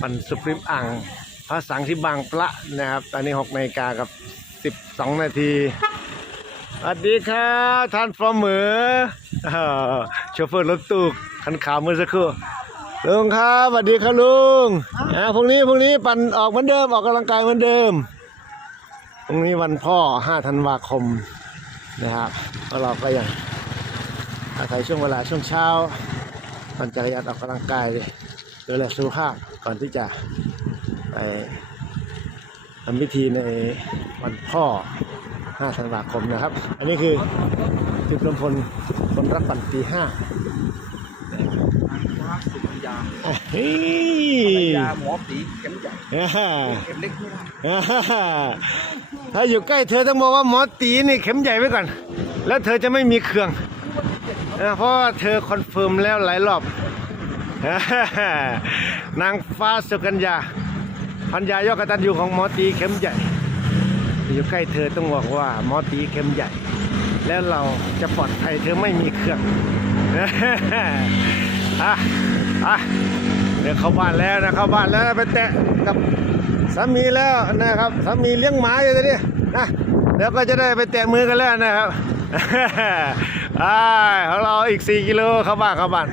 ปันสุพริมอ่างพระสังที่บางปละนะครับ ตอนนี้6นาฬิกากับ 12 นาทีสวัสดีครับท่านฟอร์เมอร์อ่าโชเฟอร์รถตู้คันขาวเมื่อสักครู่ลุงครับสวัสดีครับลุงอ่าพรุ่งนี้พรุ่งนี้ปั่นออกเหมือนเดิมออกกำลังกายเหมือนเดิมพรุ่งนี้วันพ่อ5ธันวาคมนะครับเราก็ยังอาศัยช่วงเวลาช่วงเช้าปั่นจักรยานออกกำลังกายเลย ดูแลสุขภาพก่อนที่จะไปทำพิธีในวันพ่อ 5 ธันวาคมนะครับ อันนี้คือจุดรวมพลคนรักปั่นตีห้าสุริยาเฮ้ภรรยยาหมอผีเข็มใหญ่อ่าเข็มเล็กไม่ได้อ่าถ้าอยู่ใกล้เธอต้องบอกว่าหมอตีนี่เข็มใหญ่ไว้ก่อน แล้วเธอจะไม่มีเครื่องนะเพราะว่าเธอคอนเฟิร์มแล้วหลายรอบ นางฟ้าสุกัญญาพัญญายอกตัญญูของหมอตีเข็มใหญ่ อยู่ใกล้เธอต้องบอกว่าหมอตีเข็มใหญ่ แล้วเราจะปลอดภัยเธอไม่มีเครื่องอะอะเดี๋ยวเข้าบ้านแล้วนะเข้าบ้านแล้วไปแตะกับสามีแล้วนะครับสามีเลี้ยงหมาอยู่ตอนนี้นะเดี๋ยวก็จะได้ไปแตะมือกันแล้วนะครับอ่าของเราอีก 4 กิโลเข้าบ้านเข้าบ้าน